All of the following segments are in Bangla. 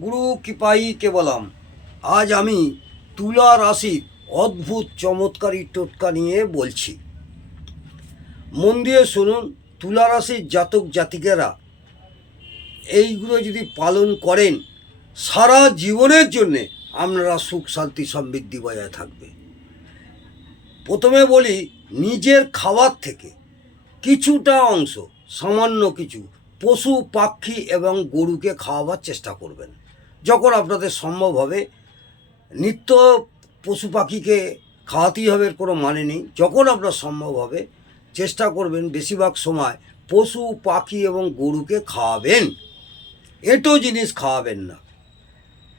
গুরু কৃপাই কেবলম। আজ আমি তুলা রাশির অদ্ভুত চমৎকারী টোটকা নিয়ে বলছি। মন দিয়ে শুনুন। তুলা রাশির জাতক জাতিকেরা এইগুলো যদি পালন করেন, সারা জীবনের জন্যে আপনারা সুখ শান্তি সমৃদ্ধি বজায় থাকবে। প্রথমে বলি, নিজের খাবার থেকে কিছুটা অংশ, সামান্য কিছু পশু পাখি এবং গরুকে খাওয়াবার চেষ্টা করবেন যখন আপনাদের সম্ভব হবে। নিত্য পশু পাখিকে খাওয়াতেই হবে এর কোনো মানে নেই। যখন আপনার সম্ভব হবে চেষ্টা করবেন বেশিরভাগ সময় পশু পাখি এবং গরুকে খাওয়াবেন। এঁটো জিনিস খাওয়াবেন না।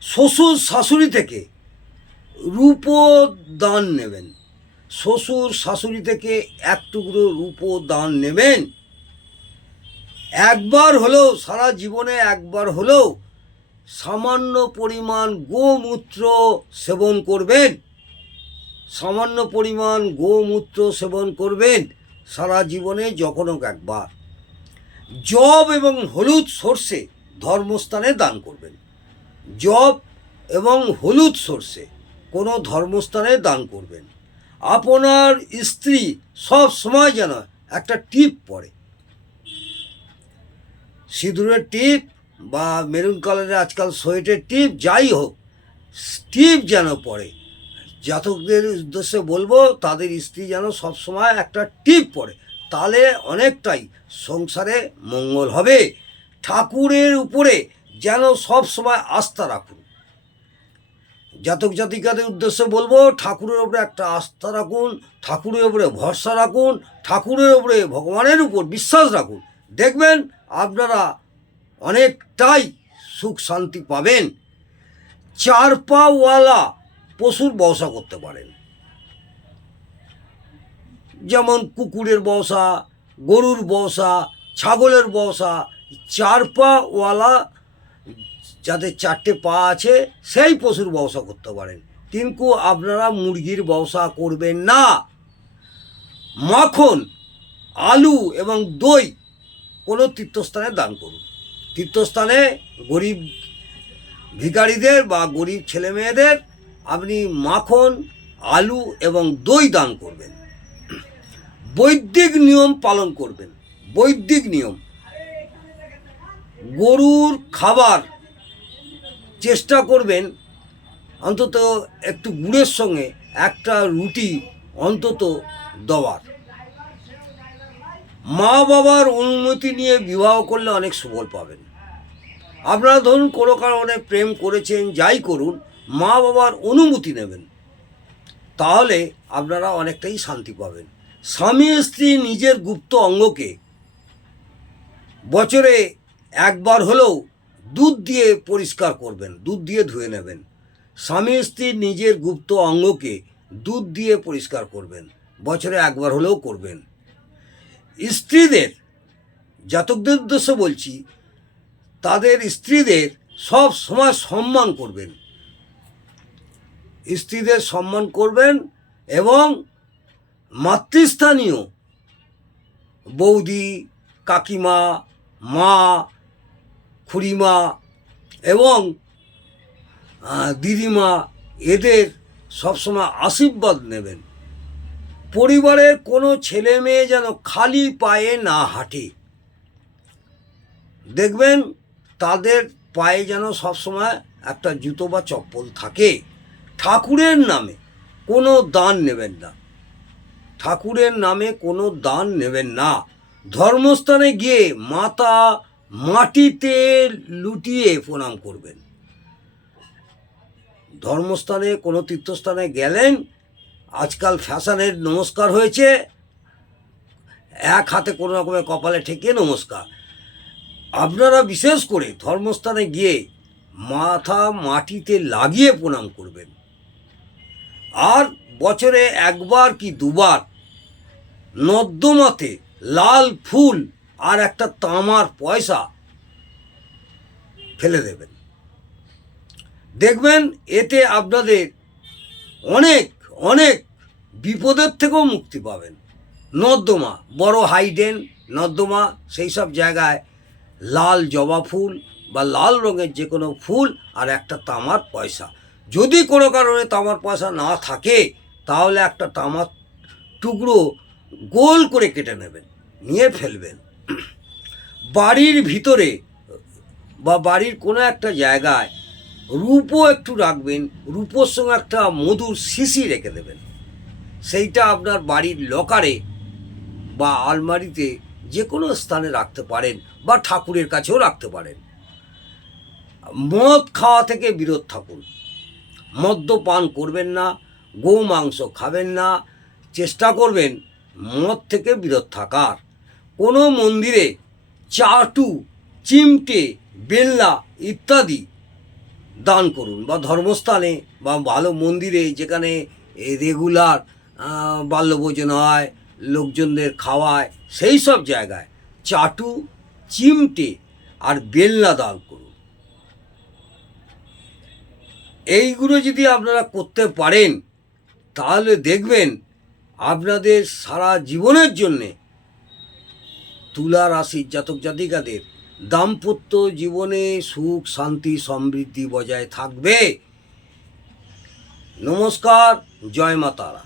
শ্বশুর শাশুড়ি থেকে রূপো দান নেবেন। শ্বশুর শাশুড়ি থেকে এক টুকরো রূপো দান নেবেন। একবার হলেও, সারা জীবনে একবার হলেও সামান্য পরিমাণ গোমূত্র সেবন করবেন। সামান্য পরিমাণ গোমূত্র সেবন করবেন সারা জীবনে যখন হোক একবার। জব এবং হলুদ সর্ষে ধর্মস্থানে দান করবেন। জব এবং হলুদ সর্ষে কোনো ধর্মস্থানে দান করবেন। আপনার স্ত্রী সব সময় যেন একটা টিপ পরে, সিঁদুরের টিপ বা মেরুন কালারের আজকাল সোয়েটের টিপ, যাই হোক টিপ যেন পরে। জাতকদের উদ্দেশ্যে বলবো তাদের স্ত্রী যেন সবসময় একটা টিপ পরে, তাহলে অনেকটাই সংসারে মঙ্গল হবে। ঠাকুরের উপরে যেন সব সময় আস্থা রাখুন। জাতক জাতিকাদের উদ্দেশ্যে বলবো, ঠাকুরের উপরে একটা আস্থা রাখুন, ঠাকুরের উপরে ভরসা রাখুন, ঠাকুরের উপরে, ভগবানের উপর বিশ্বাস রাখুন। দেখবেন আপনারা অনেকটাই সুখ শান্তি পাবেন। চার পাওয়ালা পশুর ব্যবসা করতে পারেন, যেমন কুকুরের ব্যবসা, গরুর ব্যবসা, ছাগলের ব্যবসা। চার পাওয়ালা, যাদের চারটে পা আছে সেই পশুর ব্যবসা করতে পারেন। কিন্তু আপনারা মুরগির ব্যবসা করবেন না। মাখন, আলু এবং দই কোনো তীর্থস্থানে দান করুন। তীর্থস্থানে গরিব ভিখারিদের বা গরিব ছেলেমেয়েদের আপনি মাখন, আলু এবং দই দান করবেন। বৈদিক নিয়ম পালন করবেন। বৈদিক নিয়ম, গরুর খাবার চেষ্টা করবেন অন্তত একটু গুড়ের সঙ্গে একটা রুটি অন্তত দেওয়ার। মা বাবার অনুমতি নিয়ে বিবাহ করলে অনেক সুফল পাবেন। আপনারা ধরুন কোনো কারণে প্রেম করেছেন, যাই করুন, মা বাবার অনুমতি নেবেন, তাহলে আপনারা অনেকটাই শান্তি পাবেন। স্বামী স্ত্রী নিজের গুপ্ত অঙ্গকে বছরে একবার হলেও দুধ দিয়ে পরিষ্কার করবেন, দুধ দিয়ে ধুয়ে নেবেন। স্বামী স্ত্রী নিজের গুপ্ত অঙ্গকে দুধ দিয়ে পরিষ্কার করবেন, বছরে একবার হলেও করবেন। স্ত্রীদের, জাতকদের উদ্দেশ্যে বলছি, তাদের স্ত্রীদের সব সময় সম্মান করবেন। স্ত্রীদের সম্মান করবেন এবং মাতৃস্থানীয় বৌদি, কাকিমা, মা, খুড়িমা এবং দিদিমা, এদের সবসময় আশীর্বাদ নেবেন। পরিবারের কোনো ছেলে মেয়ে যেন খালি পায়ে না হাঁটে। দেখবেন তাদের পায়ে যেন সবসময় একটা জুতো বা চপ্পল থাকে। ঠাকুরের নামে কোনো দান নেবেন না। ঠাকুরের নামে কোনো দান নেবেন না। ধর্মস্থানে গিয়ে মাথা মাটিতে লুটিয়ে প্রণাম করবেন। ধর্মস্থানে কোনো তীর্থস্থানে গেলেন, আজকাল ফ্যাশনের নমস্কার হয়েছে, এক হাতে কোনো রকমের কপালে ঠেকিয়ে নমস্কার। আপনারা বিশেষ করে ধর্মস্থানে গিয়ে মাথা মাটিতে লাগিয়ে প্রণাম করবেন। আর বছরে একবার কি দুবার নর্দমাতে লাল ফুল আর একটা তামার পয়সা ফেলে দেবেন। দেখবেন এতে আপনাদের অনেক অনেক বিপদের থেকেও মুক্তি পাবেন। নর্দমা, বড় হাইডেন নর্দমা, সেই সব জায়গায় লাল জবা ফুল বা লাল রঙের যে কোনো ফুল আর একটা তামার পয়সা। যদি কোনো কারণে তামার পয়সা না থাকে তাহলে একটা তামার টুকরো গোল করে কেটে নেবেন, নিয়ে ফেলবেন। বাড়ির ভিতরে বা বাড়ির কোনো একটা জায়গায় রূপো একটু রাখবেন, রূপোর সঙ্গে একটা মধুর শিশি রেখে দেবেন। সেইটা আপনার বাড়ির লকারে বা আলমারিতে যে কোনো স্থানে রাখতে পারেন বা ঠাকুরের কাছেও রাখতে পারেন। মদ খাওয়া থেকে বিরত থাকুন, মদ্যপান করবেন না, গো মাংস খাবেন না, চেষ্টা করবেন মদ থেকে বিরত থাকার। কোনো মন্দিরে চাটু, চিমটে, বেল্লা ইত্যাদি দান করুন, বা ধর্মস্থানে বা ভালো মন্দিরে যেখানে রেগুলার বাল্যভোজন হয়, লোকজনদের খাওয়ায়, সেই সব জায়গায় চাটু, চিমটে আর বেল্লা দান করুন। এইগুলো যদি আপনারা করতে পারেন তাহলে দেখবেন আপনাদের সারা জীবনের জন্যে তুলা রাশির জাতক জাতিকাদের দাম্পত্য জীবনে সুখ, শান্তি, সমৃদ্ধি বজায় থাকবে। নমস্কার, জয় মা তারা।